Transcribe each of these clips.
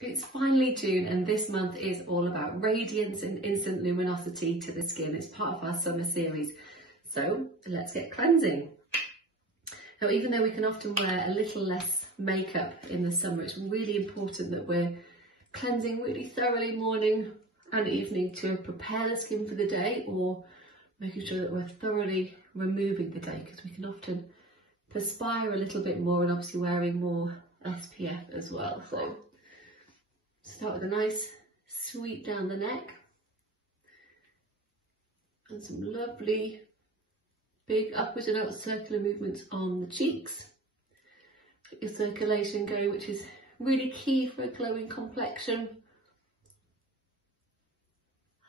It's finally June, and this month is all about radiance and instant luminosity to the skin. It's part of our summer series. So let's get cleansing. Now, even though we can often wear a little less makeup in the summer, it's really important that we're cleansing really thoroughly morning and evening to prepare the skin for the day, or making sure that we're thoroughly removing the day, because we can often perspire a little bit more and obviously wearing more SPF as well. So start with a nice sweep down the neck and some lovely big upwards and outwards circular movements on the cheeks. Get your circulation going, which is really key for a glowing complexion.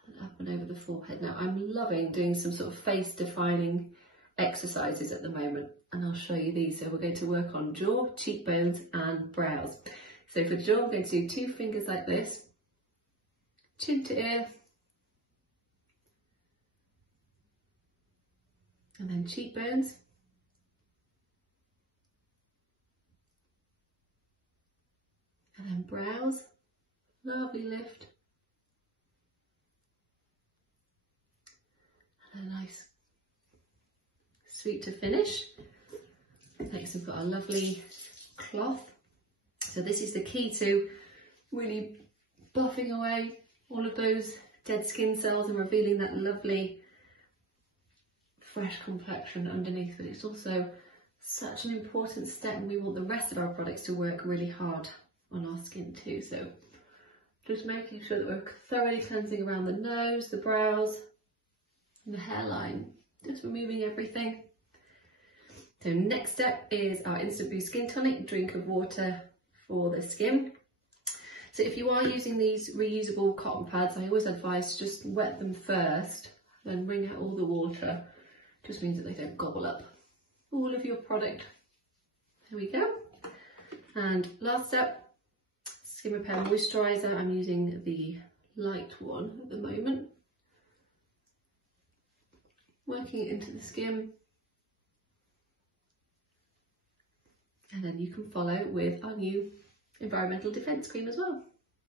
And up and over the forehead. Now, I'm loving doing some sort of face defining exercises at the moment, and I'll show you these. So we're going to work on jaw, cheekbones and brows. So for jaw, I'm going to do 2 fingers like this, chin to ear, and then cheekbones, and then brows, lovely lift, and a nice sweep to finish. Next we've got a lovely cloth. So this is the key to really buffing away all of those dead skin cells and revealing that lovely fresh complexion underneath. But it's also such an important step, and we want the rest of our products to work really hard on our skin too. So just making sure that we're thoroughly cleansing around the nose, the brows and the hairline, just removing everything. So next step is our Instant Boost Skin Tonic, drink of water for the skin. So if you are using these reusable cotton pads, I always advise just wet them first, then wring out all the water. Just means that they don't gobble up all of your product. There we go. And last step, Skin Repair Moisturiser. I'm using the light one at the moment. Working it into the skin. And then you can follow with our new Environmental Defence Cream as well.